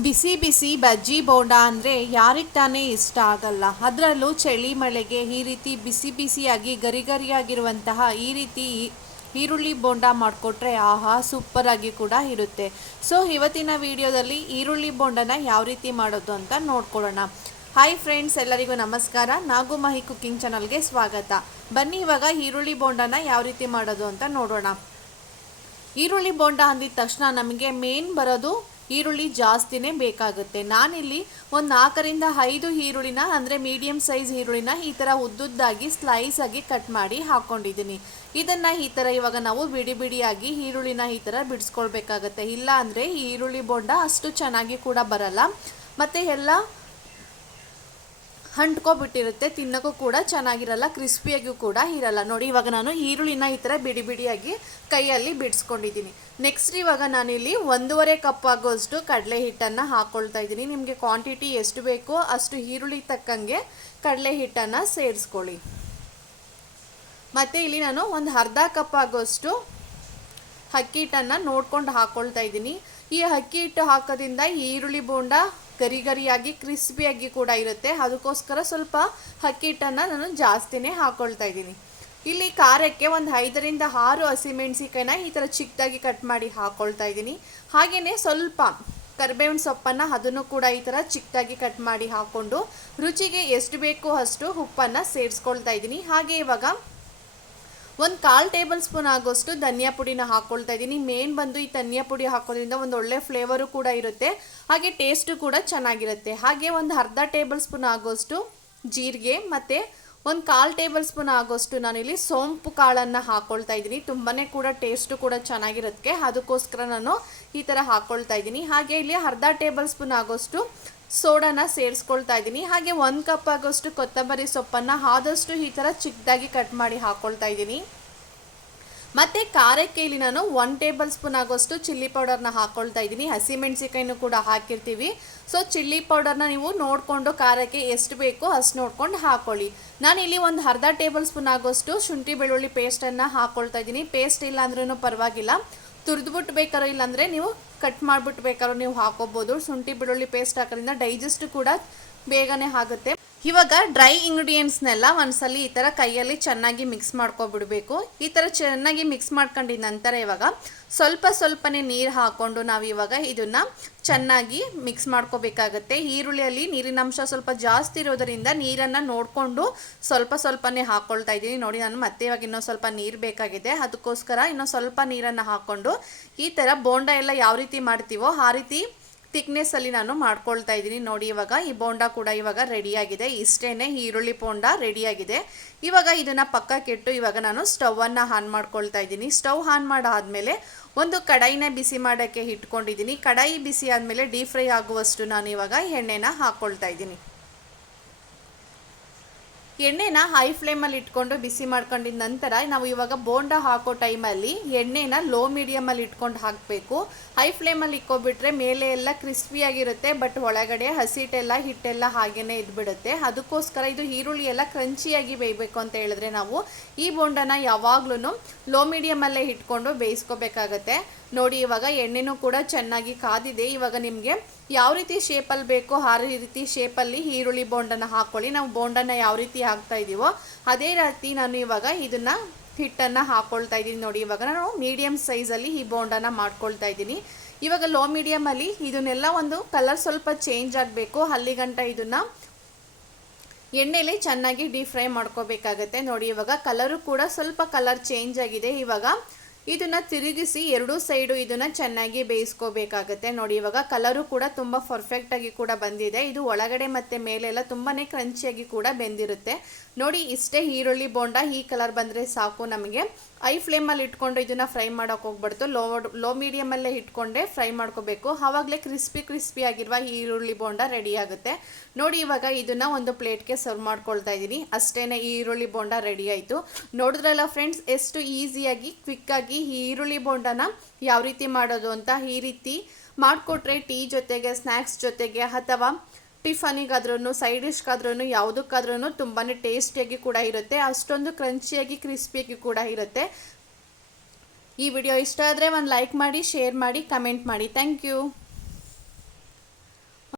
ಬಿಸಿ ಬಿಸಿ ಬಜ್ಜಿ ಬೋಂಡ ಅಂದರೆ ಯಾರಿಗೆ ತಾನೇ ಇಷ್ಟ ಆಗಲ್ಲ. ಅದರಲ್ಲೂ ಚಳಿ ಮಳೆಗೆ ಈ ರೀತಿ ಬಿಸಿ ಬಿಸಿಯಾಗಿ ಗರಿಗರಿಯಾಗಿರುವಂತಹ ಈ ರೀತಿ ಈರುಳ್ಳಿ ಬೋಂಡ ಮಾಡಿಕೊಟ್ರೆ ಆಹಾ ಸೂಪರಾಗಿ ಕೂಡ ಇರುತ್ತೆ. ಸೊ ಇವತ್ತಿನ ವಿಡಿಯೋದಲ್ಲಿ ಈರುಳ್ಳಿ ಬೋಂಡನ ಯಾವ ರೀತಿ ಮಾಡೋದು ಅಂತ ನೋಡ್ಕೊಳ್ಳೋಣ. ಹಾಯ್ ಫ್ರೆಂಡ್ಸ್ ಎಲ್ಲರಿಗೂ ನಮಸ್ಕಾರ. ನಾಗು ಮಹಿ ಕುಕ್ಕಿಂಗ್ ಚಾನಲ್ಗೆ ಸ್ವಾಗತ. ಬನ್ನಿ ಇವಾಗ ಈರುಳ್ಳಿ ಬೋಂಡನ ಯಾವ ರೀತಿ ಮಾಡೋದು ಅಂತ ನೋಡೋಣ. ಈರುಳ್ಳಿ ಬೋಂಡ ಅಂದಿದ ತಕ್ಷಣ ನಮಗೆ ಮೇನ್ ಬರೋದು ಈರುಳ್ಳಿ ಜಾಸ್ತಿನೇ ಬೇಕಾಗುತ್ತೆ. ನಾನಿಲ್ಲಿ ಒಂದು ನಾಲ್ಕರಿಂದ ಐದು ಈರುಳ್ಳಿನ, ಅಂದರೆ ಮೀಡಿಯಮ್ ಸೈಜ್ ಈರುಳ್ಳಿನ ಈ ಥರ ಉದ್ದುದ್ದಾಗಿ ಸ್ಲೈಸ್ ಆಗಿ ಕಟ್ ಮಾಡಿ ಹಾಕ್ಕೊಂಡಿದ್ದೀನಿ ಇದನ್ನು ಈ ಥರ ಇವಾಗ ನಾವು ಬಿಡಿ ಬಿಡಿಯಾಗಿ ಈರುಳ್ಳಿನ ಈ ಥರ ಬಿಡಿಸ್ಕೊಳ್ಬೇಕಾಗತ್ತೆ. ಇಲ್ಲ ಅಂದರೆ ಈರುಳ್ಳಿ ಬೊಂಡ ಅಷ್ಟು ಚೆನ್ನಾಗಿ ಕೂಡ ಬರಲ್ಲ. ಮತ್ತು ಎಲ್ಲ ಹಂಟ್ಕೊಬಿಟ್ಟಿರುತ್ತೆ ತಿನ್ನೋಕ್ಕೂ ಕೂಡ ಚೆನ್ನಾಗಿರಲ್ಲ ಕ್ರಿಸ್ಪಿಯಾಗೂ ಕೂಡ ಇರಲ್ಲ. ನೋಡಿ, ಇವಾಗ ನಾನು ಈರುಳ್ಳಿನ ಈ ಥರ ಬಿಡಿ ಬಿಡಿಯಾಗಿ ಕೈಯಲ್ಲಿ ಬಿಡಿಸ್ಕೊಂಡಿದ್ದೀನಿ. ನೆಕ್ಸ್ಟ್ ಇವಾಗ ನಾನಿಲ್ಲಿ ಒಂದೂವರೆ ಕಪ್ ಆಗೋಷ್ಟು ಕಡಲೆ ಹಿಟ್ಟನ್ನು ಹಾಕ್ಕೊಳ್ತಾ ಇದ್ದೀನಿ. ನಿಮಗೆ ಕ್ವಾಂಟಿಟಿ ಎಷ್ಟು ಬೇಕೋ ಅಷ್ಟು ಈರುಳ್ಳಿ ತಕ್ಕಂಗೆ ಕಡಲೆ ಹಿಟ್ಟನ್ನು ಸೇರಿಸ್ಕೊಳ್ಳಿ. ಮತ್ತು ಇಲ್ಲಿ ನಾನು ಒಂದು ಅರ್ಧ ಕಪ್ ಆಗೋಷ್ಟು ಅಕ್ಕಿ ಹಿಟ್ಟನ್ನು ನೋಡ್ಕೊಂಡು ಹಾಕ್ಕೊಳ್ತಾ ಇದ್ದೀನಿ. ಈ ಅಕ್ಕಿ ಹಿಟ್ಟು ಹಾಕೋದ್ರಿಂದ ಈರುಳ್ಳಿ ಬೋಂಡ ಗರಿ ಗರಿಯಾಗಿ ಕ್ರಿಸ್ಪಿಯಾಗಿ ಕೂಡ ಇರುತ್ತೆ. ಅದಕ್ಕೋಸ್ಕರ ಸ್ವಲ್ಪ ಅಕ್ಕಿ ಹಿಟ್ಟನ್ನು ನಾನು ಜಾಸ್ತಿನೇ ಹಾಕ್ಕೊಳ್ತಾ ಇದ್ದೀನಿ. ಇಲ್ಲಿ ಖಾರಕ್ಕೆ ಒಂದು ಐದರಿಂದ ಆರು ಹಸಿಮೆಣ್ಸಿಕಾಯಿನ ಈ ಥರ ಚಿಕ್ಕದಾಗಿ ಕಟ್ ಮಾಡಿ ಹಾಕ್ಕೊಳ್ತಾ ಇದ್ದೀನಿ. ಹಾಗೆಯೇ ಸ್ವಲ್ಪ ಕರಿಬೇವಿನ ಸೊಪ್ಪನ್ನು ಅದನ್ನು ಕೂಡ ಈ ಥರ ಚಿಕ್ಕದಾಗಿ ಕಟ್ ಮಾಡಿ ಹಾಕ್ಕೊಂಡು ರುಚಿಗೆ ಎಷ್ಟು ಬೇಕೋ ಅಷ್ಟು ಉಪ್ಪನ್ನು ಸೇರಿಸ್ಕೊಳ್ತಾ ಇದ್ದೀನಿ. ಹಾಗೆ ಇವಾಗ ಒಂದು ಕಾಲು ಟೇಬಲ್ ಸ್ಪೂನ್ ಆಗೋಷ್ಟು ಧನಿಯಾ ಪುಡಿನ ಹಾಕ್ಕೊಳ್ತಾ ಇದ್ದೀನಿ. ಮೇನ್ ಬಂದು ಈ ಧನಿಯಾ ಪುಡಿ ಹಾಕೋದ್ರಿಂದ ಒಂದು ಒಳ್ಳೆ ಫ್ಲೇವರು ಕೂಡ ಇರುತ್ತೆ. ಹಾಗೆ ಟೇಸ್ಟು ಕೂಡ ಚೆನ್ನಾಗಿರುತ್ತೆ. ಹಾಗೆ ಒಂದು ಅರ್ಧ ಟೇಬಲ್ ಸ್ಪೂನ್ ಆಗೋಷ್ಟು ಜೀರಿಗೆ ಮತ್ತು ಒಂದು ಕಾಲು ಟೇಬಲ್ ಸ್ಪೂನ್ ಆಗೋಷ್ಟು ನಾನಿಲ್ಲಿ ಸೋಂಪು ಕಾಳನ್ನು ಹಾಕ್ಕೊಳ್ತಾ ಇದ್ದೀನಿ. ತುಂಬಾ ಕೂಡ ಟೇಸ್ಟು ಕೂಡ ಚೆನ್ನಾಗಿರುತ್ತೆ ಅದಕ್ಕೋಸ್ಕರ ನಾನು ಈ ಥರ ಹಾಕ್ಕೊಳ್ತಾ ಇದ್ದೀನಿ. ಹಾಗೆ ಇಲ್ಲಿ ಅರ್ಧ ಟೇಬಲ್ ಸ್ಪೂನ್ ಆಗೋಷ್ಟು ಸೋಡಾನ ಸೇರಿಸ್ಕೊಳ್ತಾ ಇದ್ದೀನಿ. ಹಾಗೆ ಒಂದು ಕಪ್ ಆಗೋಷ್ಟು ಕೊತ್ತಂಬರಿ ಸೊಪ್ಪನ್ನು ಆದಷ್ಟು ಈ ಥರ ಚಿಕ್ಕದಾಗಿ ಕಟ್ ಮಾಡಿ ಹಾಕ್ಕೊಳ್ತಾ ಇದ್ದೀನಿ. ಮತ್ತು ಖಾರಕ್ಕೆ ಇಲ್ಲಿ ನಾನು ಒನ್ ಟೇಬಲ್ ಸ್ಪೂನ್ ಆಗೋಷ್ಟು ಚಿಲ್ಲಿ ಪೌಡರ್ನ ಹಾಕೊಳ್ತಾ ಇದ್ದೀನಿ. ಹಸಿಮೆಣ್ಸಿಕಾಯಿನೂ ಕೂಡ ಹಾಕಿರ್ತೀವಿ. ಸೊ ಚಿಲ್ಲಿ ಪೌಡರ್ನ ನೀವು ನೋಡಿಕೊಂಡು ಖಾರಕ್ಕೆ ಎಷ್ಟು ಬೇಕೋ ಅಷ್ಟು ನೋಡ್ಕೊಂಡು ಹಾಕೊಳ್ಳಿ. ನಾನು ಇಲ್ಲಿ ಒಂದು ಅರ್ಧ ಟೇಬಲ್ ಸ್ಪೂನ್ ಆಗೋಷ್ಟು ಶುಂಠಿ ಬೆಳ್ಳುಳ್ಳಿ ಪೇಸ್ಟನ್ನು ಹಾಕ್ಕೊಳ್ತಾ ಇದ್ದೀನಿ. ಪೇಸ್ಟ್ ಇಲ್ಲ ಅಂದ್ರೂ ಪರವಾಗಿಲ್ಲ. ತುರಿದ್ಬಿಟ್ಟು ಬೇಕಾರೋ ಇಲ್ಲಾಂದರೆ ನೀವು ಕಟ್ ಮಾಡಿಬಿಟ್ಟು ಬೇಕಾದ್ರೂ ನೀವು ಹಾಕೋಬೋದು. ಶುಂಠಿ ಬೆಳ್ಳುಳ್ಳಿ ಪೇಸ್ಟ್ ಹಾಕೋದ್ರಿಂದ ಡೈಜೆಸ್ಟ್ ಕೂಡ ಬೇಗನೆ ಆಗುತ್ತೆ. ಇವಾಗ ಡ್ರೈ ಇಂಗ್ರೀಡಿಯೆಂಟ್ಸ್ನೆಲ್ಲ ಒಂದ್ಸಲಿ ಈ ಥರ ಕೈಯಲ್ಲಿ ಚೆನ್ನಾಗಿ ಮಿಕ್ಸ್ ಮಾಡ್ಕೊಬಿಡಬೇಕು. ಈ ಥರ ಚೆನ್ನಾಗಿ ಮಿಕ್ಸ್ ಮಾಡ್ಕೊಂಡಿದ ನಂತರ ಇವಾಗ ಸ್ವಲ್ಪ ಸ್ವಲ್ಪನೇ ನೀರು ಹಾಕ್ಕೊಂಡು ನಾವು ಇವಾಗ ಇದನ್ನು ಚೆನ್ನಾಗಿ ಮಿಕ್ಸ್ ಮಾಡ್ಕೋಬೇಕಾಗತ್ತೆ. ಈರುಳ್ಳಿಯಲ್ಲಿ ನೀರಿನ ಅಂಶ ಸ್ವಲ್ಪ ಜಾಸ್ತಿ ಇರೋದರಿಂದ ನೀರನ್ನು ನೋಡಿಕೊಂಡು ಸ್ವಲ್ಪ ಸ್ವಲ್ಪನೇ ಹಾಕ್ಕೊಳ್ತಾ ಇದ್ದೀನಿ. ನೋಡಿ, ನಾನು ಮತ್ತೆ ಇವಾಗ ಇನ್ನೊಂದು ಸ್ವಲ್ಪ ನೀರು ಬೇಕಾಗಿದೆ. ಅದಕ್ಕೋಸ್ಕರ ಇನ್ನೊಂದು ಸ್ವಲ್ಪ ನೀರನ್ನು ಹಾಕ್ಕೊಂಡು ಈ ಥರ ಬೋಂಡ ಎಲ್ಲ ಯಾವ ರೀತಿ ಮಾಡ್ತೀವೋ ಆ ರೀತಿ ತಿಕ್ನೆಸ್ಸಲ್ಲಿ ನಾನು ಮಾಡ್ಕೊಳ್ತಾ ಇದ್ದೀನಿ. ನೋಡಿ, ಇವಾಗ ಈ ಬೋಂಡ ಕೂಡ ಇವಾಗ ರೆಡಿಯಾಗಿದೆ. ಇಷ್ಟೇ ಈರುಳ್ಳಿ ಬೋಂಡ ರೆಡಿಯಾಗಿದೆ. ಇವಾಗ ಇದನ್ನು ಪಕ್ಕಕ್ಕಿಟ್ಟು ಇವಾಗ ನಾನು ಸ್ಟವನ್ನು ಆನ್ ಮಾಡ್ಕೊಳ್ತಾ ಇದ್ದೀನಿ. ಸ್ಟವ್ ಆನ್ ಮಾಡಾದಮೇಲೆ ಒಂದು ಕಡಾಯಿನ ಬಿಸಿ ಮಾಡೋಕ್ಕೆ ಇಟ್ಕೊಂಡಿದ್ದೀನಿ. ಕಡಾಯಿ ಬಿಸಿ ಆದಮೇಲೆ ಡೀಪ್ ಫ್ರೈ ಆಗುವಷ್ಟು ನಾನು ಇವಾಗ ಎಣ್ಣೆನ ಹಾಕ್ಕೊಳ್ತಾ ಇದ್ದೀನಿ. ಎಣ್ಣೆನ ಹೈ ಫ್ಲೇಮಲ್ಲಿ ಇಟ್ಕೊಂಡು ಬಿಸಿ ಮಾಡ್ಕೊಂಡಿದ ನಂತರ ನಾವು ಇವಾಗ ಬೋಂಡ ಹಾಕೋ ಟೈಮಲ್ಲಿ ಎಣ್ಣೆನ ಲೋ ಮೀಡಿಯಮಲ್ಲಿ ಇಟ್ಕೊಂಡು ಹಾಕಬೇಕು. ಹೈ ಫ್ಲೇಮಲ್ಲಿ ಇಕ್ಕೊಬಿಟ್ರೆ ಮೇಲೆ ಎಲ್ಲ ಕ್ರಿಸ್ಪಿಯಾಗಿರುತ್ತೆ ಬಟ್ ಒಳಗಡೆ ಹಸಿಟ್ಟೆಲ್ಲ ಹಿಟ್ಟೆಲ್ಲ ಹಾಗೇನೆ ಇದ್ಬಿಡುತ್ತೆ. ಅದಕ್ಕೋಸ್ಕರ ಇದು ಈರುಳ್ಳಿ ಎಲ್ಲ ಕ್ರಂಚಿಯಾಗಿ ಬೇಯಬೇಕು ಅಂತ ಹೇಳಿದ್ರೆ ನಾವು ಈ ಬೋಂಡನ ಯಾವಾಗ್ಲೂ ಲೋ ಮೀಡಿಯಮಲ್ಲೇ ಇಟ್ಕೊಂಡು ಬೇಯಿಸ್ಕೋಬೇಕಾಗತ್ತೆ. ನೋಡಿ, ಇವಾಗ ಎಣ್ಣೆನೂ ಕೂಡ ಚೆನ್ನಾಗಿ ಕಾದಿದೆ. ಇವಾಗ ನಿಮಗೆ ಯಾವ ರೀತಿ ಶೇಪಲ್ಲಿ ಬೇಕೋ ಆ ರೀತಿ ಶೇಪಲ್ಲಿ ಈರುಳ್ಳಿ ಬೋಂಡನ ಹಾಕ್ಕೊಳ್ಳಿ ನಾವು ಬೋಂಡನ ಯಾವ ರೀತಿ ಹಾಕ್ತಾ ಇದ್ದೀವೋ ಅದೇ ರೀತಿ ನಾನು ಇವಾಗ ಇದನ್ನು ಹಿಟ್ಟನ್ನು ಹಾಕ್ಕೊಳ್ತಾ ಇದ್ದೀನಿ ನೋಡಿ. ಇವಾಗ ನಾನು ಮೀಡಿಯಮ್ ಸೈಜಲ್ಲಿ ಈ ಬೋಂಡನ ಮಾಡ್ಕೊಳ್ತಾ ಇದ್ದೀನಿ ಇವಾಗ ಲೋ ಮೀಡಿಯಮಲ್ಲಿ ಇದನ್ನೆಲ್ಲ ಒಂದು ಕಲರ್ ಸ್ವಲ್ಪ ಚೇಂಜ್ ಆಗಬೇಕು. ಅಲ್ಲಿಗಂಟ ಇದನ್ನು ಎಣ್ಣೆಲಿ ಚೆನ್ನಾಗಿ ಡೀಪ್ ಫ್ರೈ ಮಾಡ್ಕೋಬೇಕಾಗತ್ತೆ. ನೋಡಿ, ಇವಾಗ ಕಲರು ಕೂಡ ಸ್ವಲ್ಪ ಕಲರ್ ಚೇಂಜ್ ಆಗಿದೆ. ಇವಾಗ ಇದನ್ನು ತಿರುಗಿಸಿ ಎರಡೂ ಸೈಡು ಇದನ್ನು ಚೆನ್ನಾಗಿ ಬೇಯಿಸ್ಕೋಬೇಕಾಗತ್ತೆ. ನೋಡಿ, ಇವಾಗ ಕಲರು ಕೂಡ ತುಂಬ ಪರ್ಫೆಕ್ಟಾಗಿ ಕೂಡ ಬಂದಿದೆ. ಇದು ಒಳಗಡೆ ಮತ್ತು ಮೇಲೆಲ್ಲ ತುಂಬಾ ಕ್ರಂಚಿಯಾಗಿ ಕೂಡ ಬೆಂದಿರುತ್ತೆ. ನೋಡಿ, ಇಷ್ಟೇ ಈರುಳ್ಳಿ ಬೋಂಡ ಈ ಕಲರ್ ಬಂದರೆ ಸಾಕು ನಮಗೆ. ಐ ಫ್ಲೇಮಲ್ಲಿ ಇಟ್ಕೊಂಡು ಇದನ್ನು ಫ್ರೈ ಮಾಡೋಕೆ ಹೋಗ್ಬಾರ್ದು. ಲೋ ಲೋ ಮೀಡಿಯಮಲ್ಲೇ ಇಟ್ಕೊಂಡೆ ಫ್ರೈ ಮಾಡ್ಕೋಬೇಕು. ಆವಾಗಲೇ ಕ್ರಿಸ್ಪಿ ಕ್ರಿಸ್ಪಿ ಆಗಿರುವ ಈರುಳ್ಳಿ ಬೋಂಡ ರೆಡಿ ಆಗುತ್ತೆ. ನೋಡಿ, ಇವಾಗ ಇದನ್ನು ಒಂದು ಪ್ಲೇಟ್ಗೆ ಸರ್ವ್ ಮಾಡ್ಕೊಳ್ತಾ ಇದ್ದೀನಿ. ಅಷ್ಟೇ ಈರುಳ್ಳಿ ಬೋಂಡ ರೆಡಿ ಆಯಿತು. ನೋಡಿದ್ರಲ್ಲ ಫ್ರೆಂಡ್ಸ್ ಎಷ್ಟು ಈಸಿಯಾಗಿ ಕ್ವಿಕ್ಕಾಗಿ ಈ ಈರುಳ್ಳಿ ಬೋಂಡನ ಯಾವ ರೀತಿ ಮಾಡೋದು ಅಂತ ಈ ರೀತಿ ಮಾಡಿಕೊಟ್ರೆ ಟೀ ಜೊತೆಗೆ ಸ್ನ್ಯಾಕ್ಸ್ ಜೊತೆಗೆ ಅಥವಾ ಟಿಫನಿಗಾದ್ರೂ ಸೈಡ್ ಡಿಶ್ಗಾದ್ರೂ ಯಾವುದಕ್ಕಾದ್ರೂ ತುಂಬಾ ಟೇಸ್ಟಿಯಾಗಿ ಕೂಡ ಇರುತ್ತೆ. ಅಷ್ಟೊಂದು ಕ್ರಂಚಿಯಾಗಿ, ಕ್ರಿಸ್ಪಿಯಾಗಿ ಕೂಡ ಇರುತ್ತೆ. ಈ ವಿಡಿಯೋ ಇಷ್ಟ ಆದರೆ ಒಂದು ಲೈಕ್ ಮಾಡಿ ಶೇರ್ ಮಾಡಿ ಕಮೆಂಟ್ ಮಾಡಿ. Thank you